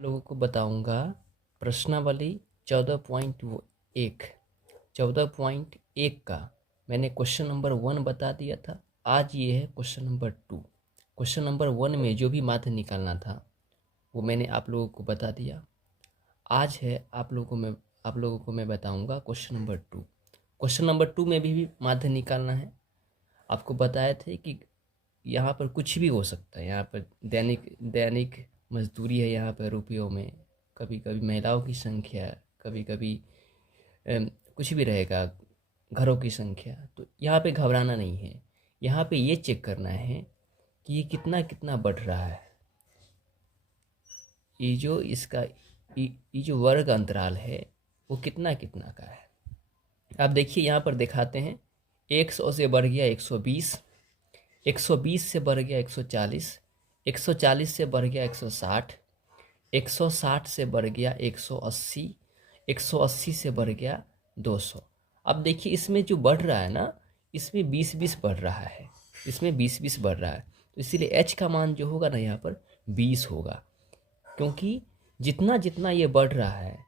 लोगों को बताऊंगा प्रश्नावली 14.1 का मैंने क्वेश्चन नंबर 1 बता दिया था। आज ये है क्वेश्चन नंबर 2। क्वेश्चन नंबर 1 में जो भी माध्य निकालना था वो मैंने आप लोगों को बता दिया। आज है आप लोगों को मैं बताऊंगा क्वेश्चन नंबर 2। क्वेश्चन नंबर 2 में भी माध्य निकालना है। आपको बताए थे कि यहाँ पर कुछ भी हो सकता है। यहाँ पर दैनिक दैनिक मजदूरी है, यहाँ पर रुपयों में, कभी कभी महिलाओं की संख्या, कभी कभी कुछ भी रहेगा, घरों की संख्या। तो यहाँ पे घबराना नहीं है। यहाँ पे ये चेक करना है कि ये कितना कितना बढ़ रहा है। ये जो इसका ये जो वर्ग अंतराल है वो कितना कितना का है। आप देखिए यहाँ पर दिखाते हैं 100 से बढ़ गया 120, 120 से बढ़ गया 140, 140 से बढ़ गया 160, 160 से बढ़ गया 180, 180 से बढ़ गया 200। अब देखिए इसमें जो बढ़ रहा है ना, इसमें 20-20 बढ़ रहा है, इसमें 20-20 बढ़ रहा है। तो इसीलिए h का मान जो होगा ना यहाँ पर 20 होगा, क्योंकि जितना जितना ये बढ़ रहा है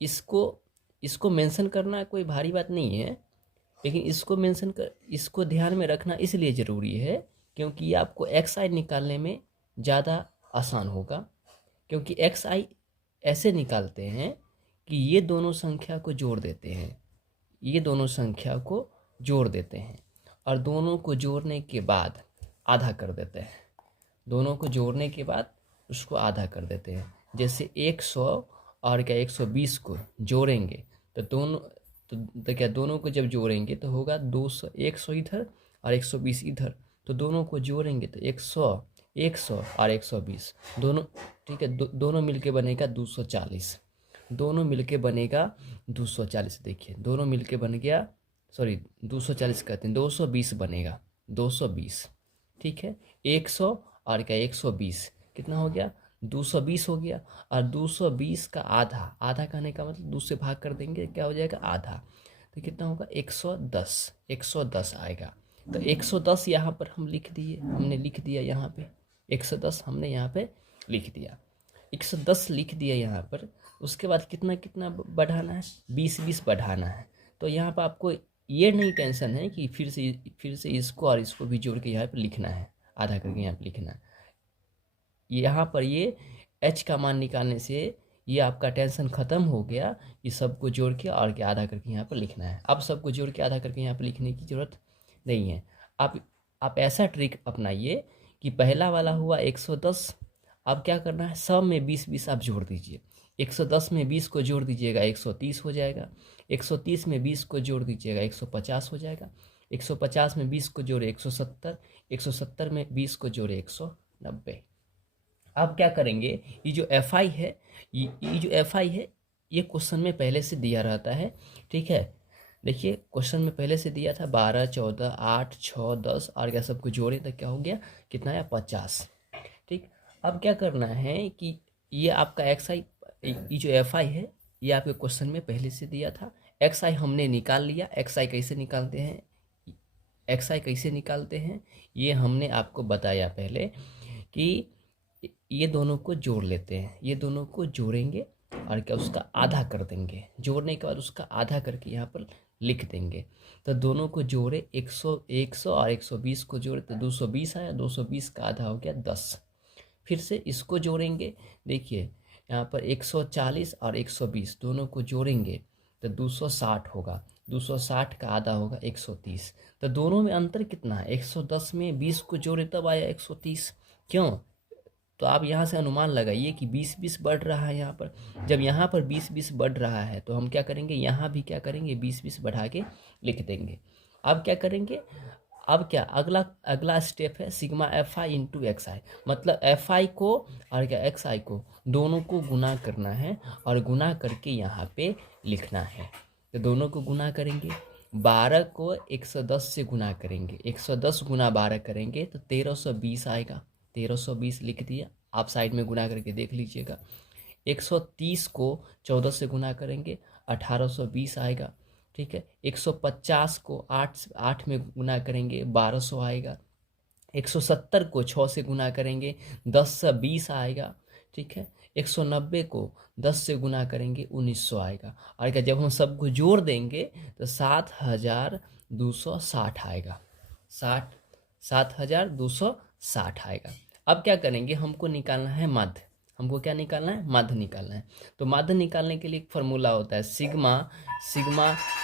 इसको मेंशन करना कोई भारी बात नहीं है। लेकिन इसको ध्यान में रखना इसलिए ज़रूरी है क्योंकि ये आपको xi निकालने में ज़्यादा आसान होगा। क्योंकि xi ऐसे निकालते हैं कि ये दोनों संख्या को जोड़ देते हैं, ये दोनों संख्या को जोड़ देते हैं और दोनों को जोड़ने के बाद आधा कर देते हैं। दोनों को जोड़ने के बाद उसको आधा कर देते हैं। जैसे 100 और क्या 120 को जोड़ेंगे तो क्या दोनों को जब जोड़ेंगे तो होगा 200, 100 इधर और 120 इधर। तो दोनों को जोड़ेंगे तो 100 और 120 दोनों, ठीक है, दोनों मिलके बनेगा 240। दोनों मिलके बनेगा 240। देखिए दोनों मिलके बन गया, सॉरी 240 कहते हैं, 220 बनेगा, 220। ठीक है, 100 और क्या 120 कितना हो गया, 220 हो गया। और 220 का आधा, आधा कहने का मतलब 2 से भाग कर देंगे, क्या हो जाएगा आधा। तो कितना होगा 110, 110 आएगा। तो 110 यहाँ पर हमने लिख दिया यहाँ पे 110 हमने यहाँ पे लिख दिया, 110 लिख दिया यहाँ पर। उसके बाद कितना कितना बढ़ाना है, 20-20 बढ़ाना है। तो यहाँ पर आपको ये नहीं टेंशन है कि फिर से इसको और इसको भी जोड़ के यहाँ पर लिखना है, आधा करके यहाँ पर लिखना है। यहाँ पर ये h का मान निकालने से ये आपका टेंशन ख़त्म हो गया। ये सबको जोड़ के और क्या आधा करके यहाँ पर लिखना है। अब सबको जोड़ के आधा करके यहाँ पर लिखने की ज़रूरत नहीं है। आप ऐसा ट्रिक अपनाइए कि पहला वाला हुआ 110, अब क्या करना है, सब में 20-20 आप जोड़ दीजिए। 110 में 20 को जोड़ दीजिएगा 130 हो जाएगा, 130 में 20 को जोड़ दीजिएगा 150 हो जाएगा, 150 में 20 को जोड़े 170, 170 में 20 को जोड़े 190। अब क्या करेंगे, ये जो FI है, ये जो FI है ये क्वेश्चन में पहले से दिया रहता है। ठीक है, देखिए क्वेश्चन में पहले से दिया था 12, 14, 8, 6, 10 और क्या सबको जोड़े तो क्या हो गया, कितना आया 50। ठीक, अब क्या करना है कि ये आपका XI, ये जो FI है ये आपके क्वेश्चन में पहले से दिया था। XI हमने निकाल लिया। XI कैसे निकालते हैं, XI कैसे निकालते हैं ये हमने आपको बताया पहले कि ये दोनों को जोड़ लेते हैं, ये दोनों को जोड़ेंगे और क्या उसका आधा कर देंगे। जोड़ने के बाद उसका आधा करके यहाँ पर लिख देंगे। तो दोनों को जोड़े 100 और 120 को जोड़े तो 220 आया, 220 का आधा हो गया 10। फिर से इसको जोड़ेंगे, देखिए यहाँ पर 140 और 120 दोनों को जोड़ेंगे तो 260 होगा, 260 का आधा होगा 130। तो दोनों में अंतर कितना है, 110 में 20 को जोड़े तब आया 130। क्यों, तो आप यहाँ से अनुमान लगाइए कि 20-20 बढ़ रहा है यहाँ पर। जब यहाँ पर 20-20 बढ़ रहा है तो हम क्या करेंगे, यहाँ भी क्या करेंगे 20-20 बढ़ा के लिख देंगे। अब क्या करेंगे, अब क्या अगला स्टेप है सिग्मा FI इंटू XI, मतलब FI को और क्या XI को दोनों को गुना करना है और गुना करके यहाँ पे लिखना है। तो दोनों को गुना करेंगे, 12 को 110 से गुना करेंगे, 110 गुना 12 करेंगे तो 1320 आएगा। 1320 लिख दिया, आप साइड में गुना करके देख लीजिएगा। 130 को 14 से गुना करेंगे 1820 आएगा। ठीक है, 150 को 8 में गुना करेंगे 1200 आएगा। 170 को 6 से गुना करेंगे 10 से 20 आएगा। ठीक है। 190 को 10 से गुना करेंगे 1900 आएगा। और क्या जब हम सबको जोड़ देंगे तो 7260 आएगा। 7260 आएगा। अब क्या करेंगे, हमको निकालना है माध्य। हमको क्या निकालना है, माध्य निकालना है। तो माध्य निकालने के लिए एक फार्मूला होता है sigma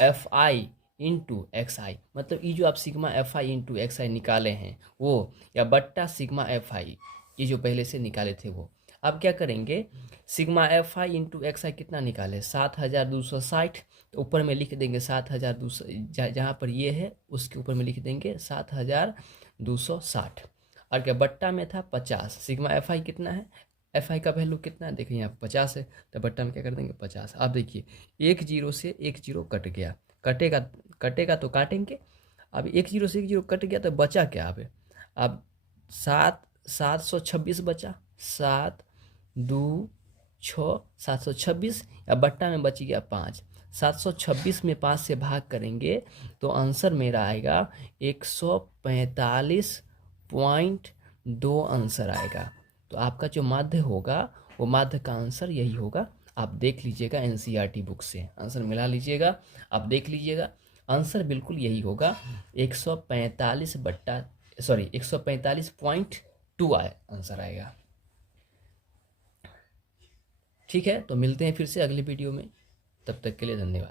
F I into X I. मतलब ये जो आप sigma F I into X I निकाले हैं वो, या बट्टा सिग्मा एफ आई, ये जो पहले से निकाले थे वो। अब क्या करेंगे, sigma F I into X I कितना निकाले, 7260। तो ऊपर में लिख देंगे 7200, जहाँ पर ये है उसके ऊपर में लिख देंगे 7260। और क्या बट्टा में था 50। सिग्मा एफ आई कितना है, एफ आई का वैल्यू कितना है, देखिए यहाँ 50 है, तो बट्टा में क्या कर देंगे 50। अब देखिए 1 0 से 1 0 कट गया, कटेगा तो काटेंगे। अब 1 0 से 1 0 कट गया तो बचा क्या, अब 726 बचा। 7 2 6 726, या बट्टा में बच गया 5। 726 में 5 से भाग करेंगे तो आंसर मेरा आएगा 145.2 आंसर आएगा। तो आपका जो माध्य होगा वो माध्य का आंसर यही होगा। आप देख लीजिएगा एनसीईआरटी बुक से आंसर मिला लीजिएगा, आप देख लीजिएगा आंसर बिल्कुल यही होगा। 145.2 आंसर आएगा। ठीक है, तो मिलते हैं फिर से अगले वीडियो में, तब तक के लिए धन्यवाद।